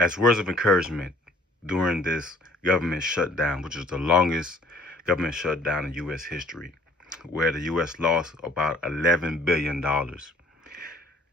As words of encouragement during this government shutdown, which is the longest government shutdown in U.S. history, where the U.S. lost about $11 billion.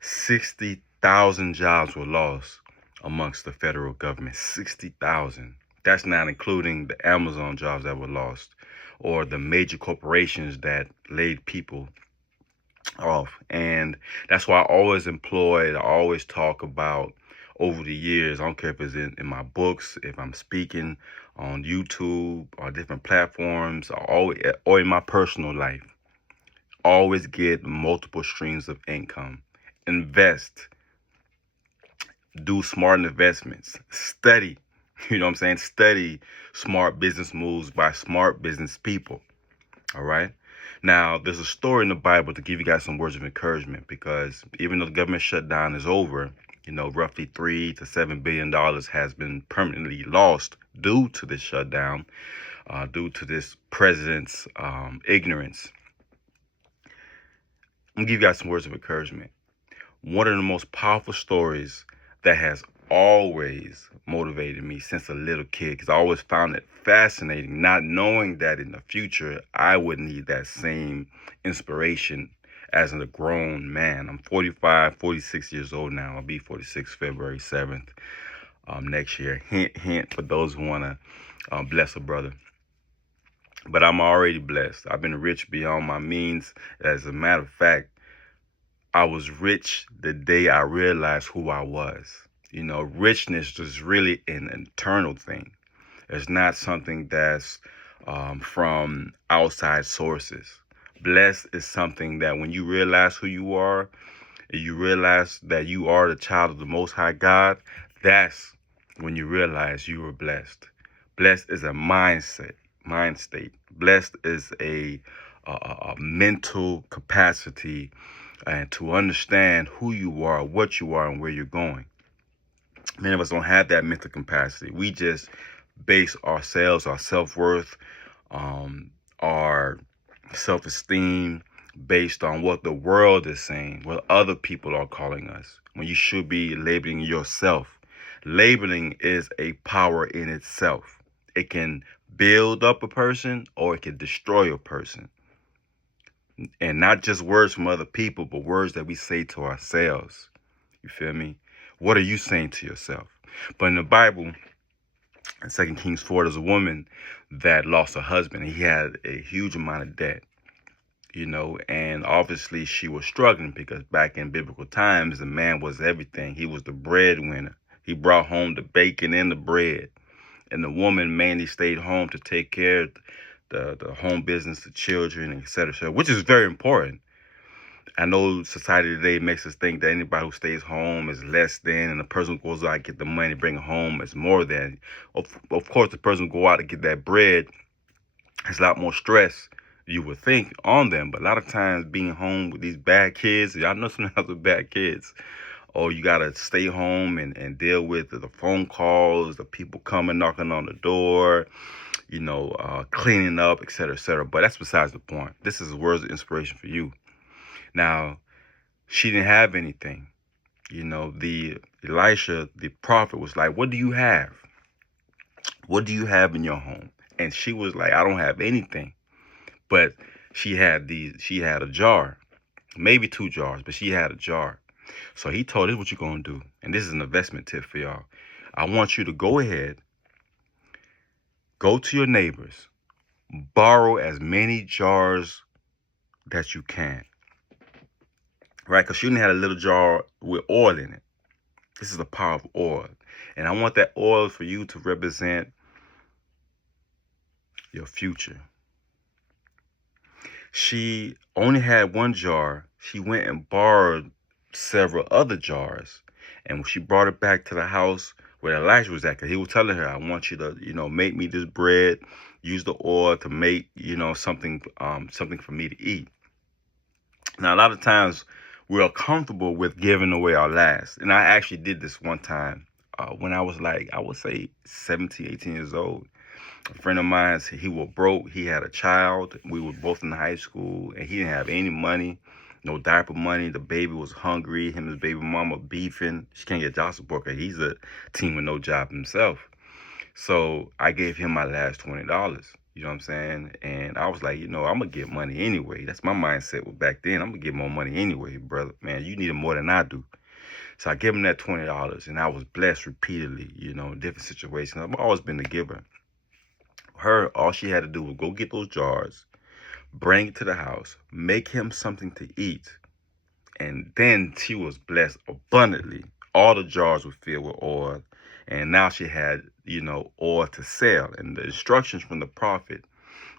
60,000 jobs were lost amongst the federal government. 60,000. That's not including the Amazon jobs that were lost or the major corporations that laid people off. And that's why I always talk about over the years. I don't care if it's in my books, if I'm speaking on YouTube or different platforms, or in my personal life. Always get multiple streams of income. Invest. Do smart investments. Study. You know what I'm saying? Study smart business moves by smart business people. All right. Now, there's a story in the Bible to give you guys some words of encouragement, because even though the government shutdown is over, roughly $3 to $7 billion has been permanently lost due to this shutdown, due to this president's ignorance. I'm gonna give you guys some words of encouragement. One of the most powerful stories that has always motivated me since a little kid, because I always found it fascinating, not knowing that in the future I would need that same inspiration as a grown man. I'm 45, 46 years old now. I'll be 46 February 7th next year. Hint, hint for those who want to bless a brother. But I'm already blessed. I've been rich beyond my means. As a matter of fact, I was rich the day I realized who I was. Richness is really an internal thing. It's not something that's from outside sources. Blessed is something that when you realize who you are, and you realize that you are the child of the Most High God, that's when you realize you are blessed. Blessed is a mind state. Blessed is a mental capacity, and to understand who you are, what you are, and where you're going. Many of us don't have that mental capacity. We just base ourselves, our self-worth, our self-esteem based on what the world is saying, what other people are calling us, when you should be labeling yourself. Labeling is a power in itself. It can build up a person or it can destroy a person. And not just words from other people, but words that we say to ourselves. You feel me? What are you saying to yourself? But in the Bible, in 2 Kings 4, there's a woman that lost her husband. He had a huge amount of debt, and obviously she was struggling, because back in biblical times, the man was everything. He was the breadwinner. He brought home the bacon and the bread. And the woman mainly stayed home to take care of the home business, the children, et cetera, which is very important. I know society today makes us think that anybody who stays home is less than, and the person who goes out and get the money, bring it home, is more than. Of course, the person who go out to get that bread has a lot more stress, you would think, on them. But a lot of times being home with these bad kids, y'all know sometimes with bad kids, or you got to stay home and deal with the phone calls, the people coming, knocking on the door, cleaning up, et cetera, et cetera. But that's besides the point. This is words of inspiration for you. Now, she didn't have anything. The Elisha, the prophet, was like, what do you have? What do you have in your home? And she was like, I don't have anything. But she had a jar, maybe 2 jars, but she had a jar. So he told her, what you going to do? And this is an investment tip for y'all. I want you to go ahead, go to your neighbors, borrow as many jars that you can. Right? Because she only had a little jar with oil in it. This is the power of oil. And I want that oil for you to represent your future. She only had 1 jar. She went and borrowed several other jars. And when she brought it back to the house where Elijah was at, because he was telling her, I want you to, make me this bread, use the oil to make, something for me to eat. Now, a lot of times we're comfortable with giving away our last. And I actually did this one time when I was I would say 17, 18 years old. A friend of mine, he was broke. He had a child. We were both in high school, and he didn't have any money. No diaper money. The baby was hungry. Him and his baby mama beefing. She can't get job support because he's a teen with no job himself. So I gave him my last $20. You know what I'm saying? And I was like, I'm gonna get money anyway. That's my mindset back then. I'm gonna get more money anyway, brother. Man, you need it more than I do. So I gave him that $20, and I was blessed repeatedly, in different situations. I've always been the giver. All she had to do was go get those jars, bring it to the house, make him something to eat, and then she was blessed abundantly. All the jars were filled with oil, and now she had, oil to sell. And the instructions from the prophet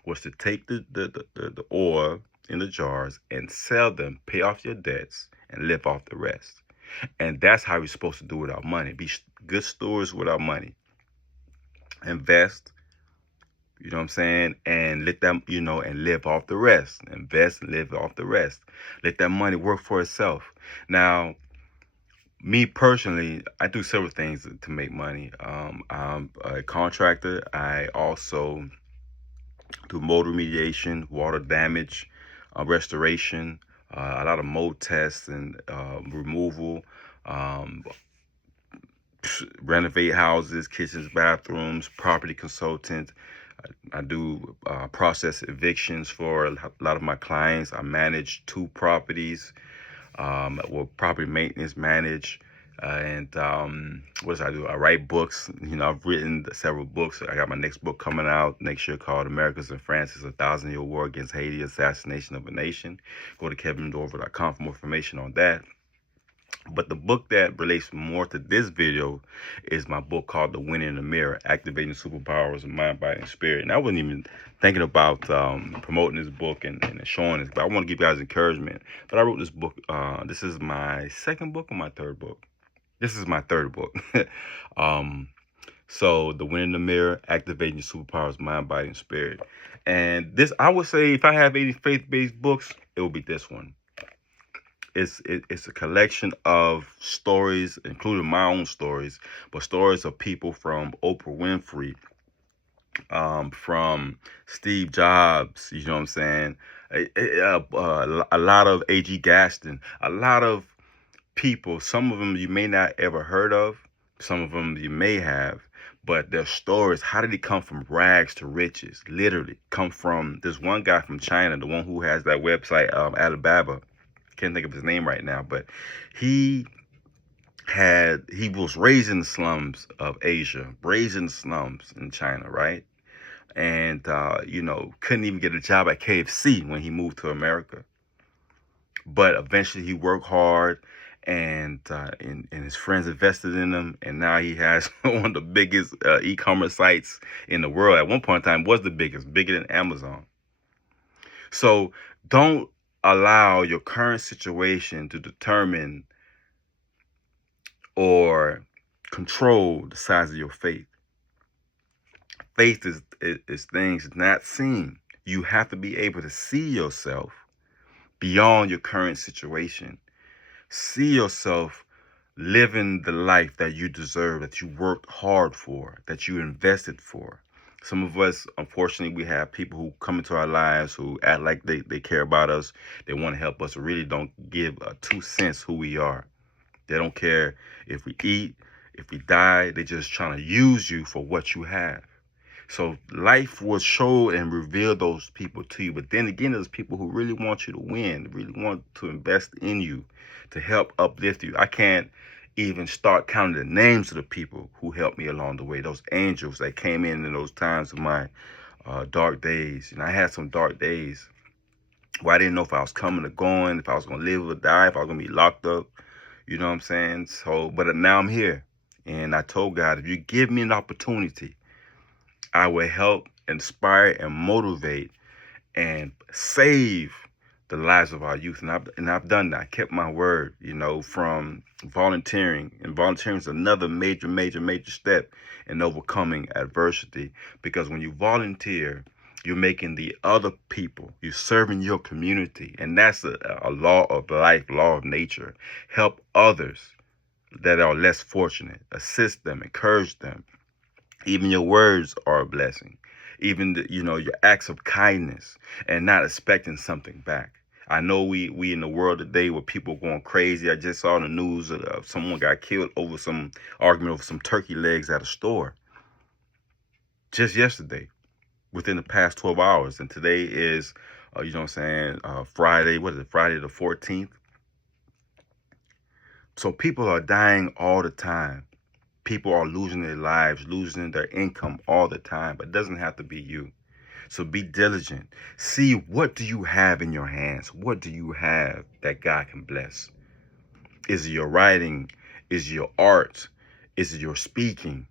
was to take the oil in the jars and sell them, pay off your debts, and live off the rest. And that's how we're supposed to do with our money. Be good stewards with our money. Invest, you know what I'm saying? And let them, and live off the rest. Invest and live off the rest. Let that money work for itself. Now, me personally, I do several things to make money. I'm a contractor. I also do mold remediation, water damage, restoration, a lot of mold tests and removal, renovate houses, kitchens, bathrooms, property consultant. I do process evictions for a lot of my clients. I manage 2 properties. Property maintenance manage. And what does I do? I write books. I've written several books. I got my next book coming out next year called Americans in France. It's a 1,000-year war against Haiti, assassination of a nation. Go to KevinDorival.com for more information on that. But the book that relates more to this video is my book called The Winner in the Mirror, Activating Superpowers of Mind, Body, and Spirit. And I wasn't even thinking about promoting this book and showing this, but I want to give you guys encouragement. But I wrote this book. This is my second book or my third book? This is my third book. So The Winner in the Mirror, Activating Your Superpowers, Mind, Body, and Spirit. And this, I would say, if I have any faith-based books, it will be this one. It's a collection of stories, including my own stories, but stories of people from Oprah Winfrey, from Steve Jobs, you know what I'm saying? A lot of A.G. Gaston, a lot of people. Some of them you may not ever heard of, some of them you may have, but their stories, how did he come from rags to riches? Literally, come from this one guy from China, the one who has that website, Alibaba. Can't think of his name right now, but he was raised in the slums of Asia, raised in the slums in China, right? And couldn't even get a job at KFC when he moved to America. But eventually he worked hard, and his friends invested in him, and now he has one of the biggest e-commerce sites in the world. At one point in time, was the biggest, bigger than Amazon. So don't allow your current situation to determine or control the size of your faith. Faith is things not seen. You have to be able to see yourself beyond your current situation. See yourself living the life that you deserve, that you worked hard for, that you invested for. Some of us, unfortunately, we have people who come into our lives who act like they care about us. They want to help us, really don't give 2 cents who we are. They don't care if we eat, if we die. They're just trying to use you for what you have. So life will show and reveal those people to you. But then again, there's people who really want you to win, really want to invest in you, to help uplift you. I can't even start counting the names of the people who helped me along the way. Those angels that came in those times of my dark days. And I had some dark days where I didn't know if I was coming or going, if I was going to live or die, if I was going to be locked up. You know what I'm saying? So, but now I'm here. And I told God, if you give me an opportunity, I will help, inspire, and motivate and save the lives of our youth. And I've done that. I kept my word, from volunteering. And volunteering is another major step in overcoming adversity. Because when you volunteer, you're making the other people, you're serving your community. And that's a law of life, law of nature. Help others that are less fortunate. Assist them, encourage them. Even your words are a blessing. Even your acts of kindness, and not expecting something back. I know we in the world today where people going crazy. I just saw in the news someone got killed over some argument over some turkey legs at a store just yesterday, within the past 12 hours. And today is, you know what I'm saying, Friday, what is it, Friday the 14th? So people are dying all the time. People are losing their lives, losing their income all the time, but it doesn't have to be you. So be diligent. See, what do you have in your hands? What do you have that God can bless? Is it your writing? Is it your art? Is it your speaking?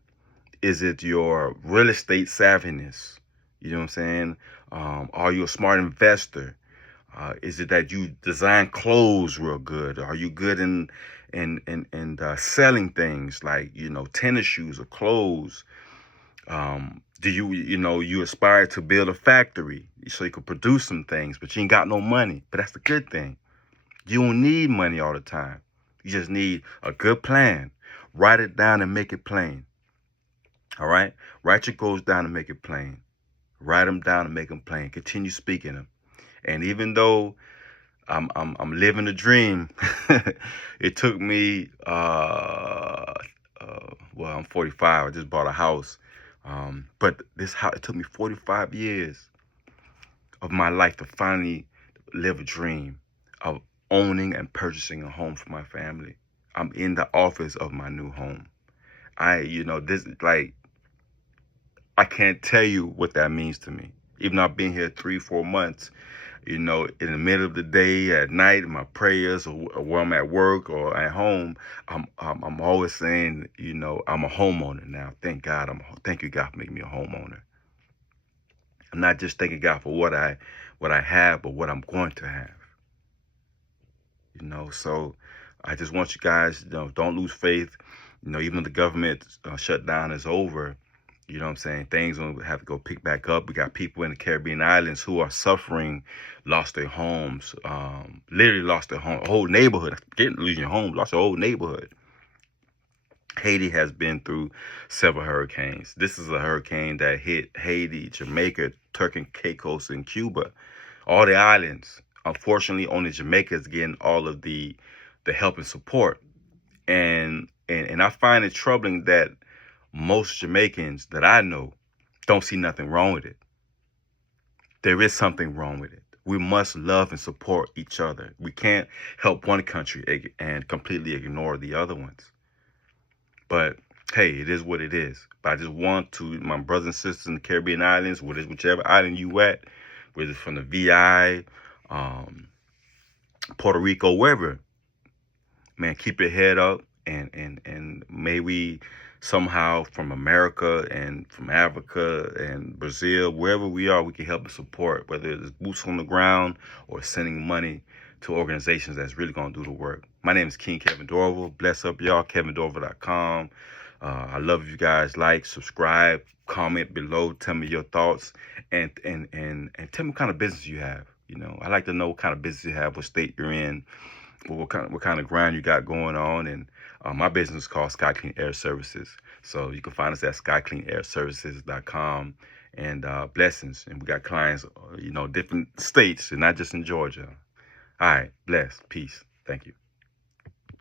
Is it your real estate savviness? You know what I'm saying? Are you a smart investor? Is it that you design clothes real good? Are you good in selling things like, you know, tennis shoes or clothes? Do you aspire to build a factory so you could produce some things, but you ain't got no money? But that's the good thing. You don't need money all the time. You just need a good plan. Write it down and make it plain. All right? Write your goals down and make it plain. Write them down and make them plain. Continue speaking them. And even though I'm living a dream, it took me well, I'm 45. I just bought a house. But this house, it took me 45 years of my life to finally live a dream of owning and purchasing a home for my family. I'm in the office of my new home. This, like, I can't tell you what that means to me. Even though I've been here 3-4 months, in the middle of the day, at night, in my prayers, or while I'm at work or at home, I'm always saying, I'm a homeowner now. Thank God. Thank you, God, for making me a homeowner. I'm not just thanking God for what I have, but what I'm going to have. So I just want you guys, don't lose faith. Even though the government shutdown is over, you know what I'm saying, things will have to go pick back up. We got people in the Caribbean islands who are suffering, lost their homes, literally lost their home, whole neighborhood. Didn't lose your home, lost your whole neighborhood. Haiti has been through several hurricanes. This is a hurricane that hit Haiti, Jamaica, Turks and Caicos, and Cuba, all the islands. Unfortunately, only Jamaica is getting all of the help and support. And I find it troubling that most Jamaicans that I know don't see nothing wrong with it. There is something wrong with it. We must love and support each other. We can't help one country and completely ignore the other ones. But hey, it is what it is. But I just want to, my brothers and sisters in the Caribbean islands, whichever island you at, whether it's from the VI, Puerto Rico, wherever, man, keep your head up, and may we somehow from America and from Africa and Brazil, wherever we are, we can help and support, whether it's boots on the ground or sending money to organizations that's really going to do the work. My name is King Kevin Dorival. Bless up, y'all. KevinDorival.com. I love you guys. Like, subscribe, comment below. Tell me your thoughts, and tell me what kind of business you have. I like to know what kind of business you have, what state you're in, what kind of grind you got going on. And my business is called Sky Clean Air Services. So you can find us at skycleanairservices.com. And blessings. And we got clients, different states, and not just in Georgia. All right, bless, peace. Thank you.